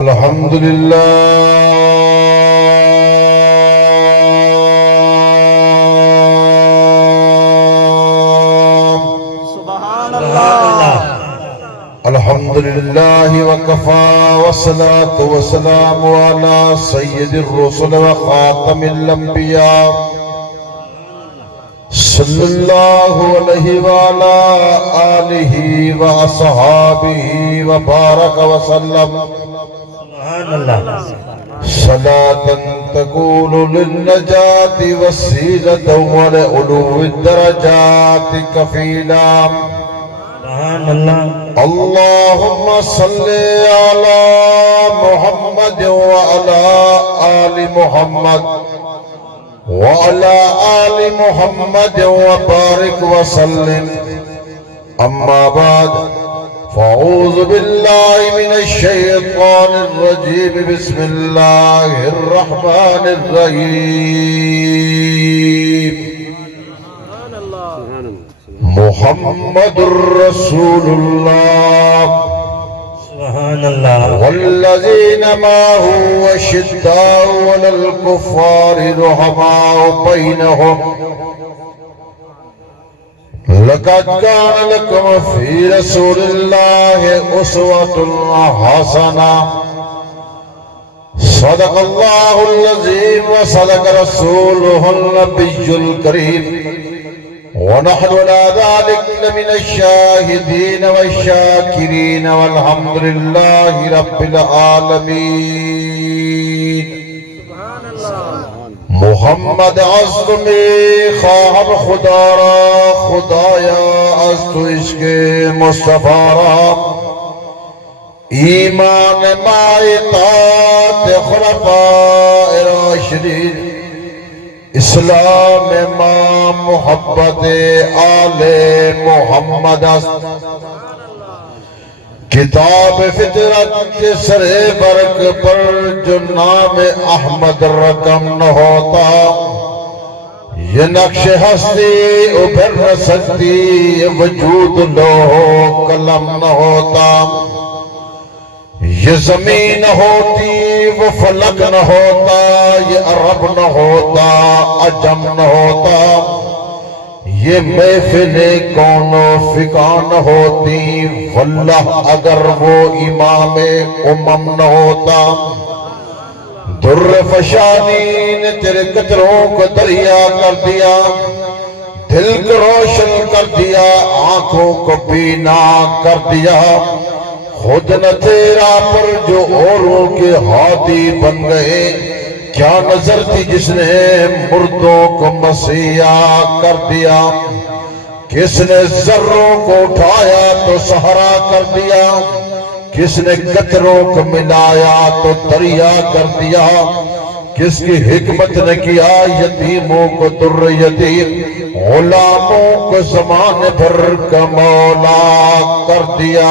الحمد لله سبحان اللہ الحمد لله وكفى والصلاة والسلام على سيد الرسل وخاتم الأنبياء صلى الله عليه وعلى آله وأصحابه وبارك وسلم صلاة تكون للنجاة والسيلة ولعلو الدرجات كفيلا اللهم صل على محمد وعلى آل محمد وعلى آل محمد وبارك وسلم أما بعد فأعوذ بالله من الشيطان الرجيم بسم الله الرحمن الرحيم محمد رسول الله سبحان اللہ والذين معه أشداء على الكفار رحماء بينهم لقد كان لكم في رسول الله أسوة حسنة صدق الله العظيم وصدق رسوله النبي الكريم ونحن على ذلك لمن الشاهدين والشاكرين والحمد لله رب العالمين محمد عظمی خواہر خدا را خدایا از تو عشق مصطفیٰ را ایمان ما اطاعت خلفاء راشدین اسلام ما محبت آل محمد است کتاب فطرت کے سر برق پر جو نام احمد رقم نہ ہوتا یہ نقش ہستی ابھر نہ سکتی یہ وجود لوح قلم نہ ہوتا یہ زمین ہوتی وہ فلک نہ ہوتا یہ عرب نہ ہوتا عجم نہ ہوتا یہ محفل کون و فکان ہوتی واللہ اگر وہ امام امم نہ ہوتا در فشانی نے تیرے قطروں کو دریا کر دیا دل کو روشن کر دیا آنکھوں کو بینا کر دیا خود نہ تیرا پر جو اوروں کے ہادی بن گئے کیا نظر تھی جس نے مردوں کو مسیح کر دیا کس نے ذروں کو اٹھایا تو صحرا کر دیا کس نے قطروں کو ملایا تو دریا کر دیا کس کی حکمت نے کیا یتیموں کو در یتیم غلاموں کو زمان بھر کا مولا کر دیا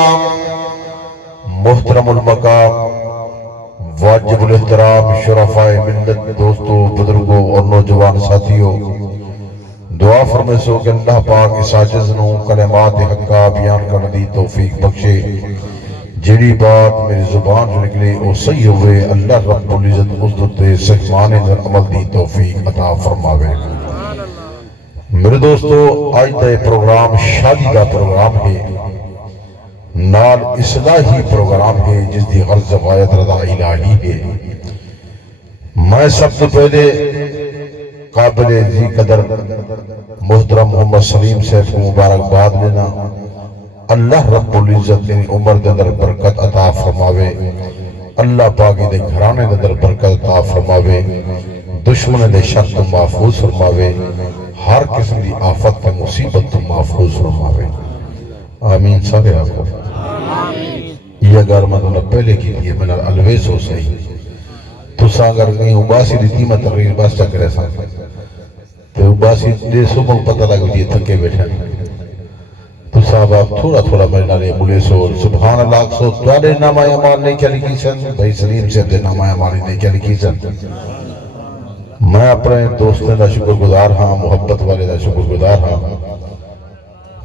محترم المقام واجب الاحترام شرفائے ملت دوستوں بزرگوں اور نوجوان ساتھیوں دعا فرمیسو کہ اللہ پاک اس عاجز نو کلمات حقا بیان کر دی توفیق بخشے جیڑی بات میری زبان جو نکلے وہ صحیح ہوئے اللہ رب العزت عزت سہمان در عمل دی توفیق عطا فرماوے میرے دوستو آج دا پروگرام شادی دا پروگرام ہے نال اصلاحی پروگرام ہے جس دی غرض غایت رضا الہی ہے میں سب سے پہلے قابل ذی قدر محترم محمد سلیم صاحب کو مبارکباد لینا اللہ رب العزت نے عمر دے در برکت عطا فرماوے اللہ پاکی دے گھرانے دے در برکت عطا فرماوے دشمن دے شر تو محفوظ فرماوے ہر قسم دی آفت تے مصیبت تو محفوظ فرماوے آمین سارے آپ کو یہ اگر میں پہلے کی دیئے میں الویز ہو سہی تو ساگر گئی اباسی دیتی میں تقریر باس چکرے ساتھ تو اباسی دے صبح پتہ لگو دیئے تھکے بیٹھے تو صاحب آپ تھوڑا تھوڑا میرے نالے بولے سو سبحان اللہ سو توارے نامہ امان نہیں کیا لکھی سن بھائی سلیم سے دے نامہ امان نہیں کیا لکھی سن میں اپنے دوستوں دا شکر گزار ہاں محبت والے دا شکر گزار ہاں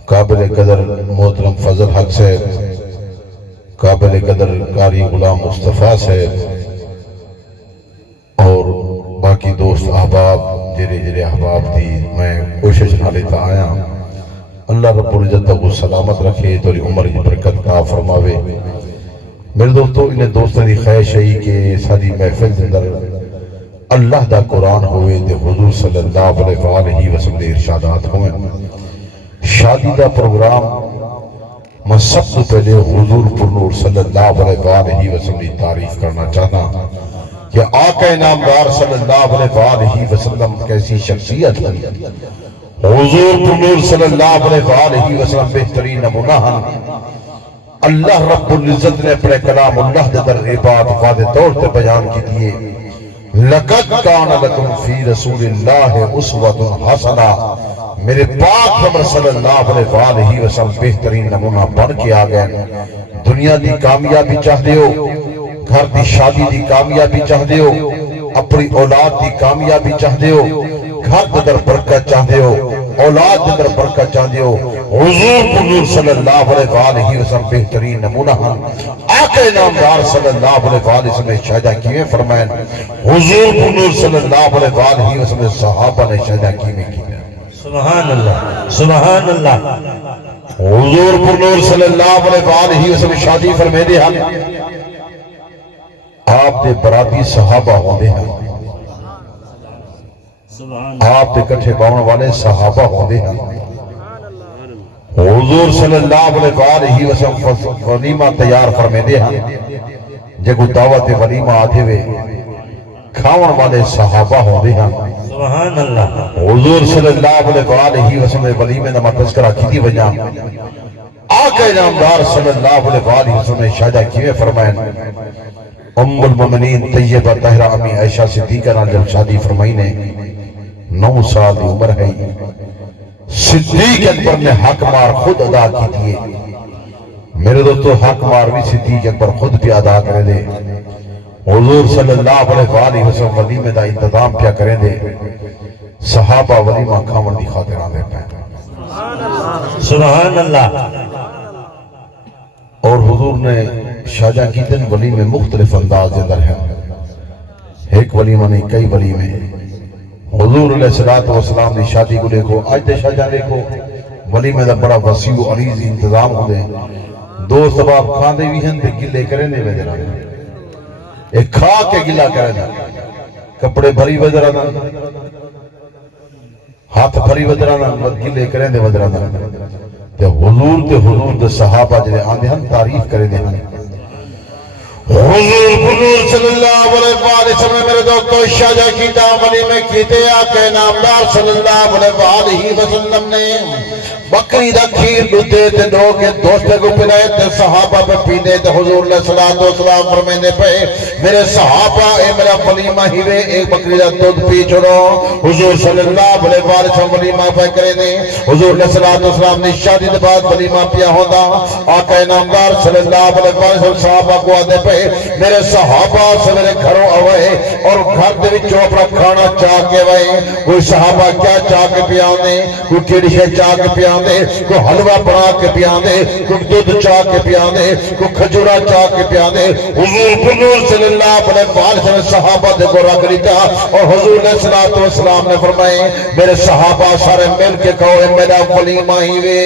قابل قدر محترم فضل حق سے قابل قدر قاری غلام مصطفیٰ صاحب اور باقی دوست احباب جرے جرے احباب دی میں کوشش نہ لیتا آیا اللہ رب العزت کو سلامت رکھے توری عمر کی برکت کا فرماوے۔ میرے دوستو انہیں دوستوں دی خواہش ہے کہ ساری محفل اندر اللہ دا قرآن ہوئے دے حضور صلی اللہ علیہ وسلم ارشادات ہوئے۔ شادی دا پروگرام میں سب سے پہلے حضور پر نور صلی اللہ علیہ وسلم کی تعریف کرنا چاہتا کہ آقا نامدار صلی اللہ علیہ وسلم کیسی شخصیت ہے۔ حضور پر نور صلی اللہ علیہ وسلم بہترین نمونہ ہیں۔ اللہ رب العزت نے اپنے کلام اللہ دے در عباد واضح طور پر بیان کی دیئے لَقَدْ كَانَ لَكُمْ فِي رَسُولِ اللَّهِ أُسْوَةٌ حَسَنَةٌ۔ میرے پاک نبی صلی اللہ علیہ وسلم بہترین نمونہ بن کے آگئے۔ دنیا دی کامیابی چاہتے ہو، گھر دی شادی دی کامیابی چاہتے ہو، اپنی اولاد دی کامیابی چاہتے ہو، گھر در برکت چاہتے ہو، اولاد در برکت چاہتے ہو، حضور پر صلی اللہ علیہ وسلم بہترین نمونہ ہیں۔ آقا نامدار صلی اللہ علیہ وسلم شہدہ کیویں فرمائیں، حضور پر صلی اللہ علیہ وسلم صحابہ نے شہدہ کیویں کیویں۔ سبحان اللہ سبحان اللہ۔ حضور پر نور صلی اللہ علیہ وسلم شادی فرمے دے ہیں، آپ دے براتی صحابہ ہوندے ہیں، آپ دے کٹھے باؤن والے صحابہ ہوندے ہیں۔ حضور صلی اللہ علیہ وسلم ولیمہ تیار فرمے دے ہیں، جگو دعوت ولیمہ آدھے وے کھاون والے صحابہ ہوندے ہیں۔ سبحان اللہ۔ حضور صلی اللہ علیہ وسلم ولیمہ نمہ تذکرہ کی دی وجہ آقا نامدار صلی اللہ علیہ وسلم شہدہ کیویں فرمائیں، ام المؤمنین طیبہ طاہرہ امی عائشہ صدیقہ نال جب شادی فرمائی نے 9 سال دی عمر ہے، صدیق اکبر نے حق مار خود ادا کی دیئے۔ میرے دوستو حق مار بھی صدیق اکبر خود بھی ادا کرے دے۔ حضور صلی اللہ علیہ وسلم ولیمہ دا انتظام کیا کریں دے، صحابہ ولیمہ کھاون دی خاطر آنے پہنے۔ سبحان اللہ۔ اور حضور نے شاہجہاں کی دن ولیمہ مختلف انداز اندر ہیں، ایک ولیمہ نہیں کئی ولیمہ۔ حضور علیہ السلام نے شادی کو دیکھو، آج دے شاہجہاں دیکھو ولیمہ دا بڑا وسیع و عریض انتظام ہو دے، دوست اب کھاندے بھی ہیں تے گلے کریں دے وجہ ایک کھا کے گلا کریں دے، کپڑے بھری وجہ ہاتھ بھری وجہ گلے کریں دے وجہ تے حضور دے صحابہ جنہیں آندے ہیں تعریف کریں دے ہیں۔ حضور صلی اللہ علیہ وسلم میرے دوستو شاہجہاں کی دامنی میں کیتے آقا نامدار صلی اللہ علیہ وسلم نے بکری دا کھیر لوتے تے دو کے دوستے کو پلائے تے صحابہ پہ پینے تے حضور علیہ السلام فرمینے پہ میرے صحابہ اے میرا ولیمہ ہی وے ایک بکری دا دودھ پی چھوڑو۔ حضور صلی اللہ علیہ وسلم ولیمہ پہ کرے دے، حضور علیہ السلام نے شادی دے بعد ولیمہ پیا ہوتا۔ آقا نامدار صلی اللہ علیہ وسلم صحابہ کو آدھے پہ میرے صحابہ سویرے گھروں آوئے اور گھر دے وچوں اپنا کھانا چاہ کے وائے، کوئی صحابہ کیا چاہ کے پیاندے، کوئی کیڑیشے چاہ کے پیاندے، کوئی حلوہ بنا کے پیاندے، کوئی دودھ چاہ کے پیاندے، کوئی کھجورہ چاہ کے پیاندے۔ حضور صلی اللہ علیہ وسلم صحابہ دے کو رکھ لیتا اور حضور علیہ السلام نے فرمائے میرے صحابہ سارے مل کے کہو اے میرا ولیمہ ہی وے۔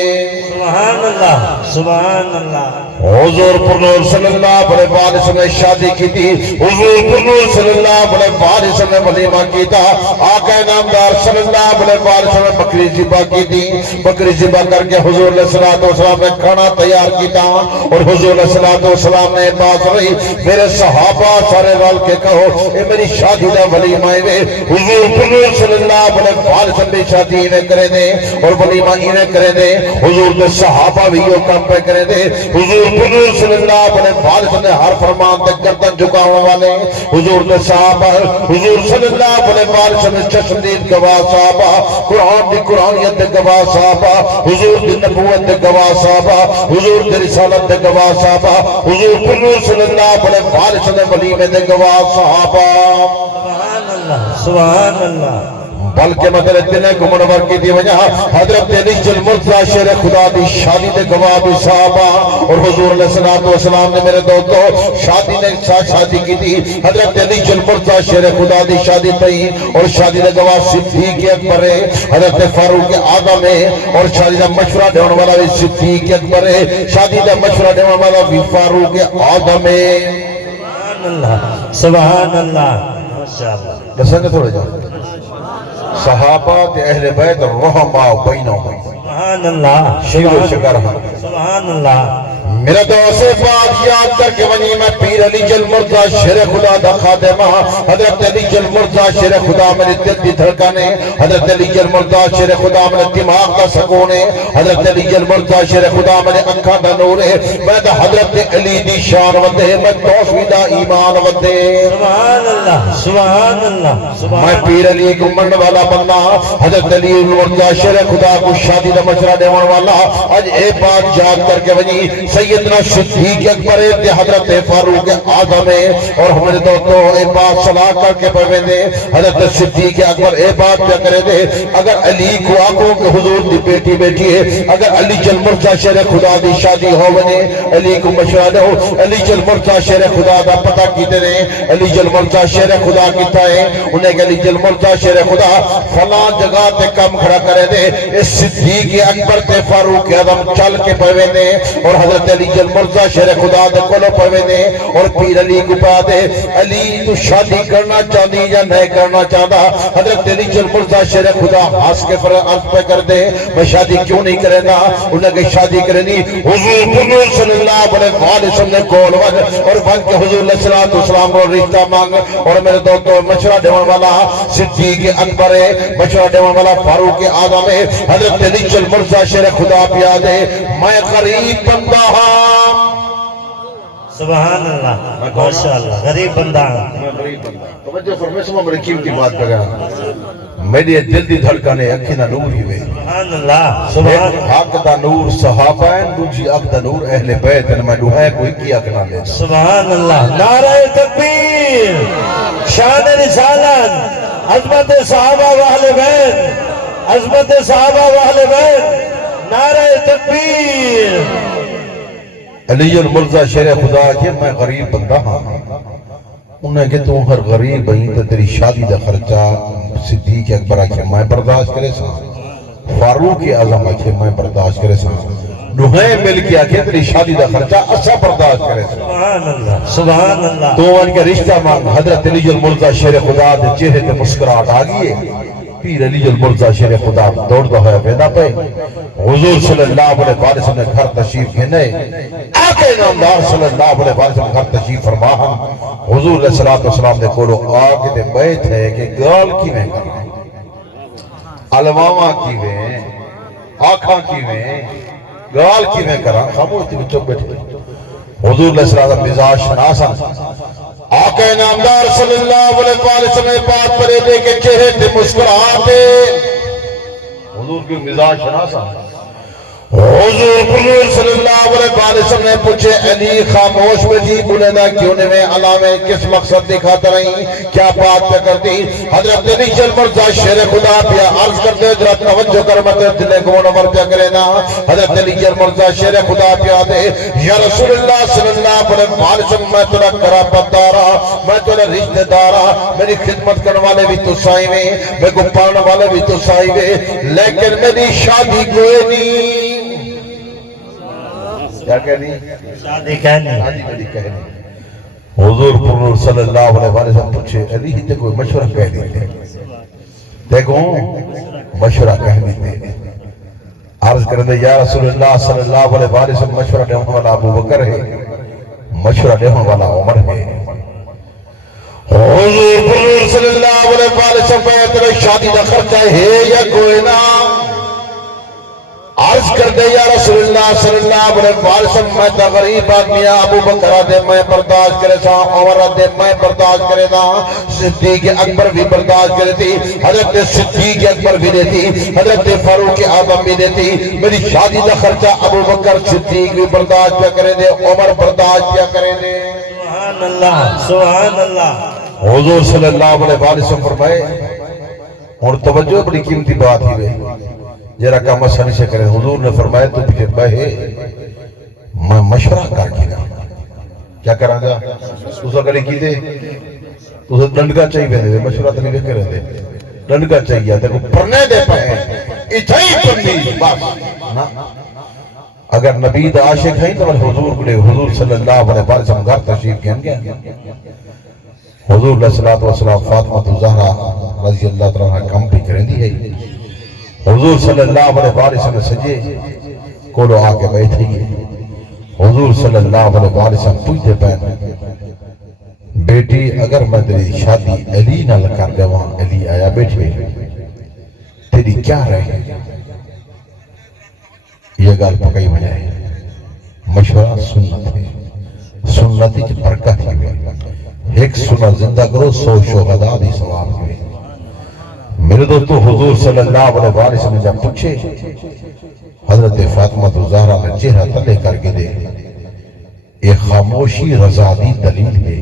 سبحان اللہ سبحان اللہ۔ حضور پرنور صلی اللہ علیہ وسلم نے شادی کی تھی، حضور پرنور صلی اللہ علیہ وسلم نے ولیمہ کی تھا۔ آقا نامدار صلی اللہ علیہ وسلم نے بکری ذبح کی تھی، بکری ذبح کر کے حضور علیہ السلام نے کھانا تیار کی تھا اور حضور علیہ السلام نے بات رہی میرے صحابہ سارے رل کے کہو اے میری شادی دا ولیمہ ہے۔ حضور پرنور صلی اللہ علیہ وسلم نے شادی انہیں کرے دے اور ولیمہ انہیں کرے دے، حضور نے صحابہ بھی یہ کام پہ کرے دے۔ حضور حضور صلی اللہ علیہ وسلم نے ہر فرمان تے گردن جھکانے والے حضور نے صحابہ، حضور صلی اللہ علیہ وسلم نے چشمدید گواہ صحابہ، قرآن دی قرآنیت دے گواہ صحابہ، حضور دی نبوت دے گواہ صحابہ، حضور دی رسالت دے گواہ صحابہ، حضور صلی اللہ علیہ وسلم ولیمہ دے گواہ صحابہ۔ سبحان اللہ سبحان اللہ۔ بلکہ مدر دن منور کی دی وجہ حضرت علی المرتضی شیر خدا دی شادی دے گواہ بھی صحابہ اور حضور علیہ السلام نے میرے دوستو شادی نے ساتھ شادی کی تھی حضرت علی المرتضی شیر خدا دی شادی تھی اور شادی دے گواہ صدیق اکبر ہے حضرت فاروق اعظم ہے اور شادی دا مشورہ دینے والا بھی صدیق اکبر ہے شادی دا مشورہ دینے والا بھی فاروق اعظم ہے سبحان اللہ سبحان اللہ ماشاءاللہ دسنگے تھوڑے جاؤ صحابہ تے اہل بیت رحمہ بینہم سبحان اللہ شیع و شکر سبحان اللہ میرا دوست بات یاد کر کے ونی میں پیر علی المرتضی شیر خدا دا خادمہ حضرت علی المرتضی شیر خدا میرے دل دی دھڑکنے حضرت علی المرتضی شیر خدا میرے دماغ دا سکونے حضرت علی المرتضی شیر خدا میرے اکھاں دا نور ہے میں دا حضرت علی دی شان ودے میں توحید دا ایمان ودے سبحان اللہ سبحان اللہ میں پیر علی کو منڈ والا بندہ حضرت علی المرتضی شیر خدا کو شادی دا مشورہ دیون والا آج اے بات یاد کر کے ونی سیدنا صدیق اکبر تے حضرت فاروق اعظم اور ہمارے دوستو اے بات صلاح کر کے پڑھیں دے حضرت صدیق اکبر اے بات پہ کرے دے اگر علی کو آنکھوں کے حضور دی بیٹی بیٹی ہے اگر علی المرتضی شیر خدا دی شادی ہو بنے علی کو مشورہ دے علی المرتضی شیر خدا دا پتہ کیتے رہے علی المرتضی شیر خدا کیتا ہے انہیں کہ علی المرتضی شیر خدا فلاں جگہ تے کم کھڑا کرے دے اس صدیق اکبر تے فاروق اعظم چل کے پڑھیں دے اور حضرت علی المرتضی شیر خدا دے کولو پوے دے اور پیر علی کو پا دے علی تو شادی کرنا چاہتی یا نہیں کرنا چاہتا حضرت علی المرتضی شیر خدا ہاس کے فرض پہ کر دے میں شادی کیوں نہیں کرے گا انہیں کہ شادی کرنی حضور صلی اللہ علیہ وسلم نے کول وجہ اور بن کے حضور علیہ السلام کو رشتہ مانگ اور میرے دوستو مشورہ دیون والا صدیق اکبر ہے مشورہ دیون والا فاروق اعظم ہے حضرت علی المرتضی شیر خدا پیا دے میں غریب بندہ سبحان اللہ ماشاءاللہ غریب بندہ توجہ فرمائے سمجھ میرے قیمتی بات پہ گیا میری دل دی دھڑکنے اکھی دا نور ہی ہوئے سبحان اللہ سبحان ایک حق دا نور صحابہ ہیں دوجی اک دا نور اہل بیت ان میں ہے کوئی کیا کنا لے سبحان اللہ نعرہ تکبیر شان رسالت عظمت صحابہ و اہل بیت عظمت صحابہ و اہل بیت نعرہ تکبیر علی المرتضی شیر خدا کہ میں غریب بندہ ہاں انہیں کہ تو ہر غریب ہیں تو تیری شادی دا خرچہ صدیق اکبر کہ میں برداشت کرے سا فاروق اعظم کہ میں برداشت کرے سا نوہیں مل کیا کہ تیری شادی دا خرچہ اچھا برداشت کرے سا سبحان اللہ سبحان اللہ تو ان کے رشتہ مانگ حضرت علی المرتضی شیر خدا دے چہرے تے مسکراہٹ آ گئی ہے پیر علی المرتضی شیر خدا دوڑتا ہے پیدا پہ حضور صلی اللہ علیہ وسلم نے گھر تشریف گھنے آقا نامدار صلی اللہ علیہ وسلم گھر تشریف فرما حضور علیہ السلام نے کولو آگے دے بیت ہے کہ گال کی میں کرنا علماما کی میں آنکھاں کی میں گال کی میں کرنا خاموش تھی بچوں بیٹھے حضور علیہ السلام مزاج شناسا آقا نامدار صلی اللہ علیہ وسلم نے بات پرے دے کے چہرے تے مسکراتے حضور کی مزاج شناسا حضور صلی اللہ علیہ وسلم نے پوچھے علی خاموش بیٹھی بولے نا کیوں نے میں علامے کس مقصد دکھاتا رہی کیا بات پہ کرتی حضرت علی المرتضی شیر خدا پیا عرض کرتے ذرا توجہ کر مطلب دلے کو نمبر پہ کرے نا حضرت علی المرتضی شیر خدا پیا دے یا رسول اللہ صلی اللہ علیہ وسلم میں تیرا قرابت دارا میں تیرا رشتہ دارا میری خدمت کرنے والے بھی تو سائی میں میں کو پالنے والے بھی تو سائی میں لیکن میری شادی کوئی نہیں کیا کہنی شادی کہنی شادی میری کہنی حضور صلی اللہ علیہ وسلم پوچھے علی ہی تے کوئی مشورہ کہہ دیتے دیکھو مشورہ کہہ دیتے عرض کرنے یا رسول اللہ صلی اللہ علیہ وسلم مشورہ دینے والا ابو بکر ہے مشورہ دینے والا عمر ہے حضور صلی اللہ علیہ وسلم تیرے شادی دا خرچہ ہے یا کوئی نہ عرض کر دے یا رسول اللہ صلی اللہ علیہ وسلم میں تا غریب آدمی ابو بکر دے میں برداشت کرے سا عمر دے میں برداشت کرے دا صدیق اکبر بھی برداشت کرے تھی حضرت صدیق اکبر بھی دیتی حضرت فاروق اعظم بھی دیتی میری شادی دا خرچہ ابو بکر صدیق بھی برداشت کیا کرے دے عمر برداشت کیا کرے دے سبحان اللہ سبحان اللہ حضور صلی اللہ علیہ وسلم فرمائے اور توجہ بڑی قیمتی بات ہی ہے جرا کا مسئلہ سے کریں حضور نے فرمایا تو پیچھے بہے میں مشورہ کر کے گا کیا کرا گا اس اگر کی دے اسے ڈنڈگا چاہیے دے مشورہ تو نہیں کرے دے ڈنڈگا چاہیے دیکھو پڑھنے دے پڑھیں اتھا ہی پڑھنی بس اگر نبی دا عاشق ہیں تو حضور بڑے حضور صلی اللہ علیہ وسلم گھر تشریف گئن گیا حضور علیہ السلام فاطمہ الزہرا رضی اللہ تعالیٰ کم بھی کریں دی ہے حضور صلی اللہ علیہ وسلم سجے کولو آگے بیٹھے گئے حضور صلی اللہ علیہ وسلم پوچھتے پہنے بیٹی اگر میں تیری شادی علی نہ کر دے وہاں علی آیا بیٹھے تیری کیا رہے یہ گال پکائی بجائے مشورہ سنت ہے سنتی کی برکت ہے ایک سنت زندہ کرو 100 شہداء دی ثواب ہے میرے دوستو حضور صلی اللہ علیہ وسلم نے جب پوچھے حضرت فاطمہ الزہرا نے چہرہ تلے کر کے دے ایک خاموشی رضا دی دلیل ہے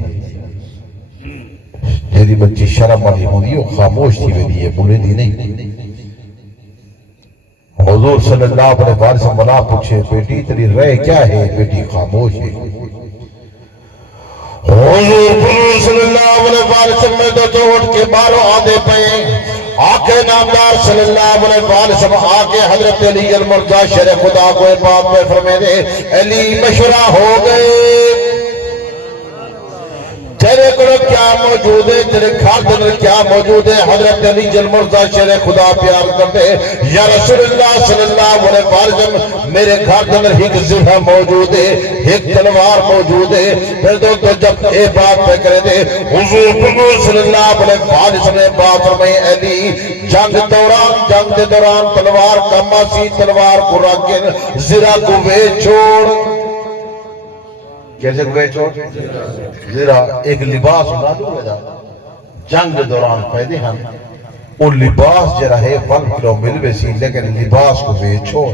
جیدی بچی شرم والی ہوندی وہ خاموش تھی ویدی ہے بولے دی نہیں حضور صلی اللہ علیہ وسلم بلا پوچھے بیٹی تیری رائے کیا ہے بیٹی خاموش ہے حضور صلی اللہ علیہ وسلم میں تو اٹھ کے باروں آدھے پئے آقے نامدار صلی اللہ علیہ وسلم آقے حضرت علی المرضی شیر خدا کو بات میں فرمے دے علی مشورہ ہو گئے تیرے کو کیا موجود ہے تیرے خاطر کیا موجود ہے حضرت علی المرضی شیر خدا پیار کرتے یا رسول اللہ صلی اللہ علیہ وسلم میرے خاطر ایک ذبح موجود ہے ایک تلوار موجود ہے پھر تو جب اے بات پہ کرے دے حضور صلی اللہ علیہ وسلم نے بات فرمائی علی جنگ دے دوران تلوار کا ماسی تلوار کو رکھن زرہ کو وے چھوڑ کیسے کو گئے چھوڑ زیرا ایک لباس اڑا دو گا جنگ دوران پیدے ہم وہ لباس جرا ہے 1 کلو ملوے سی لیکن لباس کو بے چھوڑ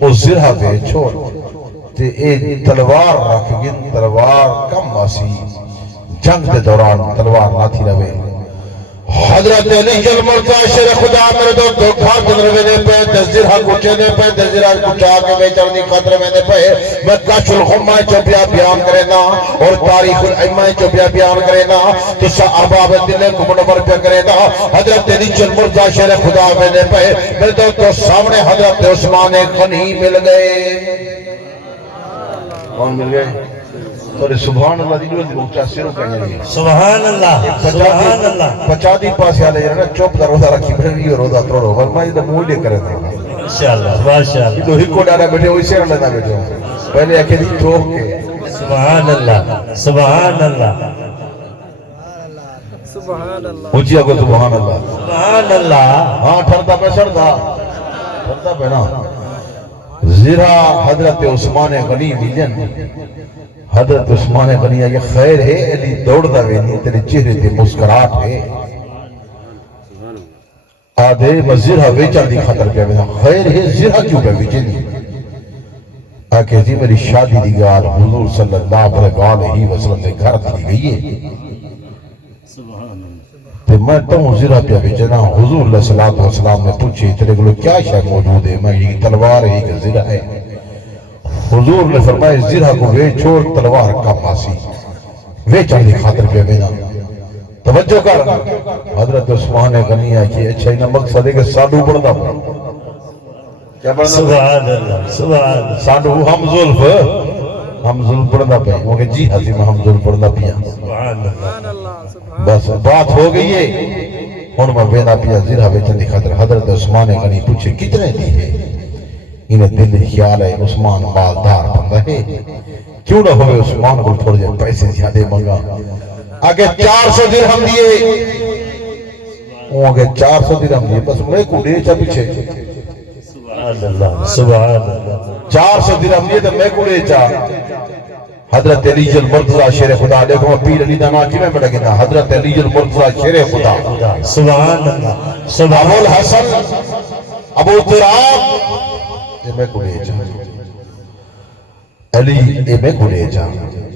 وہ زرہ بے چھوڑ تے ایک تلوار رکھ گن تلوار کم آسی جنگ دے دوران تلوار نہ تھی روے حضرت علی المرضی شیر خدا میرے دو خاطر میں دے پہ تزرہ کچھے دے پہ تزرہ کچھا کے میں چردی خاطر میں دے پہ میں کش الخمہ چوبیا بیان کرے نا اور تاریخ العمہ چوبیا بیان کرے نا تو صحابہ دلے کو منور پہ کرے نا حضرت علی المرضی شیر خدا میں دے پہ میرے دو سامنے حضرت عثمان غنی مل گئے کون مل گئے اور سبحان اللہ دیلو دی بہت چاسروں کہیں گے سبحان اللہ سبحان اللہ پچا دی پاس یالے جانا چوپ دا روزہ رکھی بھرنی اور روزہ توڑو فرمائی دا موڑے کرے تھا انشاءاللہ ماشاءاللہ تو ہی کو ڈالا بیٹھے ہوئی سیر لینا بیٹھے ہوں پہلے اکھے دی ٹھوک کے سبحان اللہ سبحان اللہ اچھیا کو سبحان اللہ سبحان اللہ ہاں ٹھرتا پہ سڑتا ٹھرتا پہ نا زرہ حضرت عثمان غنی ملین حضرت عثمان غنی یہ خیر ہے علی دوڑ دا وینی تیرے چہرے تے مسکرات ہے آدھے زرہ ویچا دی خطر پہ وینا خیر ہے زرہ کیوں پہ ویچے نہیں آکے جی میری شادی دی گال حضور صلی اللہ علیہ وسلم نے گھر تھی گئی ہے تو میں تو زرہ پہ ویچنا حضور علیہ السلام نے پوچھے تیرے گلو کیا شاید موجود ہے میں یہ تلوار ہے کہ زرہ ہے حضور نے فرمایا زرہ کو وے چھوڑ تلوار کا پاسی وے چاہنے خاطر پہ بینا توجہ کر حضرت عثمان غنی ہے کہ اچھا ہی مقصد ہے کہ سادو بڑھنا پڑا کیا بڑھنا سبحان اللہ سبحان اللہ سادو ہم ظلم پڑھنا پہ وہ کہ جی حضیم ہم ظلم پڑھنا پیا سبحان اللہ بس بات ہو گئی ہے ان میں بینا پیا زرہ وے چاہنے خاطر حضرت عثمان غنی پوچھے کتنے دی ہے انہیں دل خیال ہے عثمان مالدار بندہ ہے کیوں نہ ہوئے عثمان کو تھوڑے جائے پیسے زیادہ منگا آگے 400 درہم دیئے وہ آگے 400 درہم دیئے بس میں کو دے چا پیچھے سبحان اللہ سبحان اللہ 400 درہم دیئے تو میں کو دے چا حضرت علی المرتضی شیر خدا دیکھو پیر علی دانا کی میں بڑھا گیا حضرت علی المرتضی شیر خدا سبحان اللہ ابو الحسن ابو تراب اے میں کو لے جا علی اے میں کو لے جا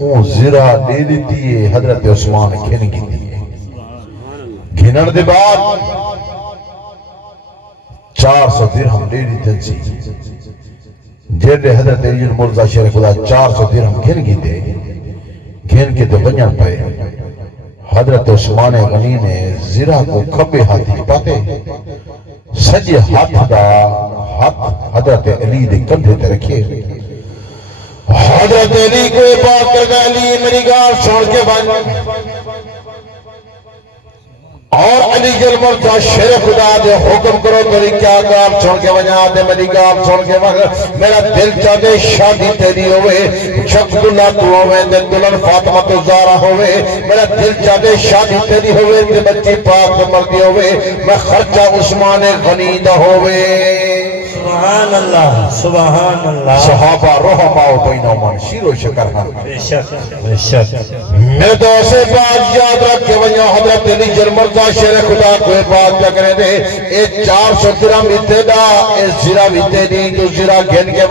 اون زرہ دے دیتی ہے حضرت عثمان کھن کی دی ہے گھنر دے بعد 400 درہم ڈیڑھی تنسی جیڑے حضرت علی مرزا شیر خدا 400 درہم گھن کے تو بنیان پائے حضرت عثمان غنی نے زرہ کو کھبے ہاتھی پاتے سجے ہاتھ دا ہاتھ حضرت علی دے کندھے تے رکھے حضرت علی کو بات کر گئے علی میری گال چھوڑ کے بن اور علی جل مرزا شیر خدا دے حکم کرو تیری کیا گال چھوڑ کے بنا دے میری گال چھوڑ کے بنا میرا دل چاہتے شادی تیری ہوئے شخص اللہ تو ہوئے دے دلن فاطمہ تو زارہ ہوئے میرا دل چاہتے شادی تیری ہوئے دے بچی پاک مردی ہوئے میں خرچہ عثمان غنی دا ہوئے سبحان اللہ سبحان اللہ صحابہ رحماء بینہم شیر و شکر ہاں بے شک بے شک میں تو اسے بات یاد رکھ کے وہاں حضرت علی جل مرزا شیر خدا کوئی بات کیا کرے دے اے 400 درہم اتدا اے زرہ بیتے دی تو زرہ گھن کے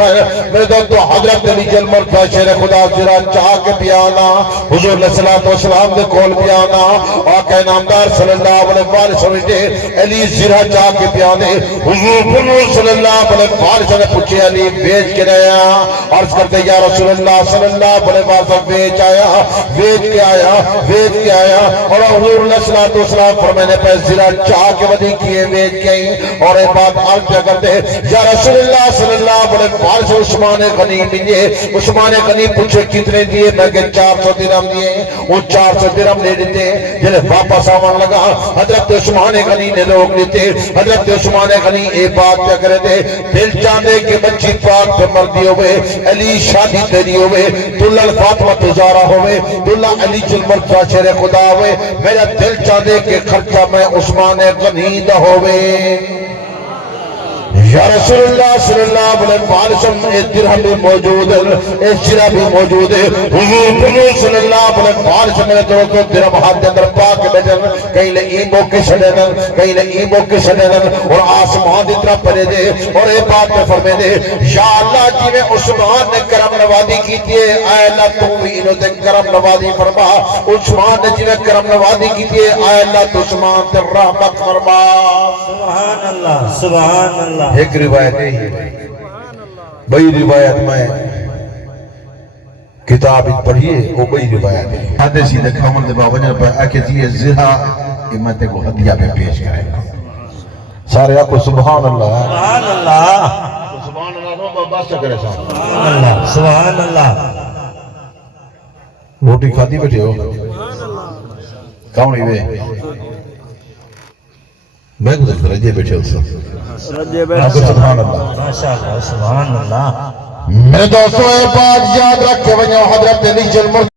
میں تو حضرت علی جل مرزا شیر خدا زرہ چاہ کے پیانا حضور صلی اللہ علیہ وسلم دے کول پیانا آقا نامدار صلی اللہ علیہ وسلم دے علی زرہ چاہ کے پیانے حضور صلی اللہ فارس نے پوچھے علی بیچ کے رہا عرض کرتے یا رسول اللہ صلی اللہ علیہ وسلم بیچ کے آیا اور حضور صلی اللہ علیہ وسلم فرمانے پہ زرہ چاہ کے بدی کیے بیچ کے اور ایک بات عرض کیا کرتے یا رسول اللہ صلی اللہ علیہ وسلم عثمان غنی دیے عثمان غنی پوچھے کتنے دیے میں کہ 400 درہم دیے وہ 400 درہم لے دیتے جنہیں واپس آمان لگا حضرت عثمان غنی نے روک لیتے حضرت عثمان غنی ایک بات کیا کرے تھے دل چاندے کہ بچی پاک پہ مردی ہوئے علی شادی تیری ہوئے دلہن فاطمہ تزارہ ہوئے دلہن علی جل مرزا شیر خدا ہوئے میرا دل چاندے کہ خرچہ میں عثمان غنی دا ہوئے یا رسول اللہ صلی اللہ علیہ وسلم اس درہم بھی موجود ہے اس زرہ بھی موجود ہے حضور صلی اللہ علیہ وسلم نے تو درہم ہاتھ دے اندر پاک بیٹھن کہیں لے ایمو کے سڑیدن کہیں لے ایمو کے سڑیدن اور آسمان دی طرف پڑے دے اور ایک بات میں فرمے دے یا اللہ جی میں عثمان نے کرم نوازی کی تھی اے اللہ تو بھی انہوں نے کرم نوازی فرما عثمان نے جی میں کرم نوازی کی تھی اے اللہ تو عثمان تے رحمت فرما سبحان اللہ سبحان اللہ ایک روایت ہے بئی روایت میں کتاب پڑھئے وہ بئی روایت ہے حدیثی دکھا من دبا وجہ پر آکے دیئے زہا امت کو ہدیہ میں پیش کرے گا سارے آپ کو سبحان اللہ سبحان اللہ سبحان اللہ رو بات کرے سبحان اللہ سبحان اللہ روٹی کھاتی بیٹھے ہو کون ہی بے میں گزر رجے بیٹھے ہو سبحان اللہ ماشاءاللہ سبحان اللہ میں دوستوں اے بات یاد رکھ کے وجہ حضرت علی جل مرزا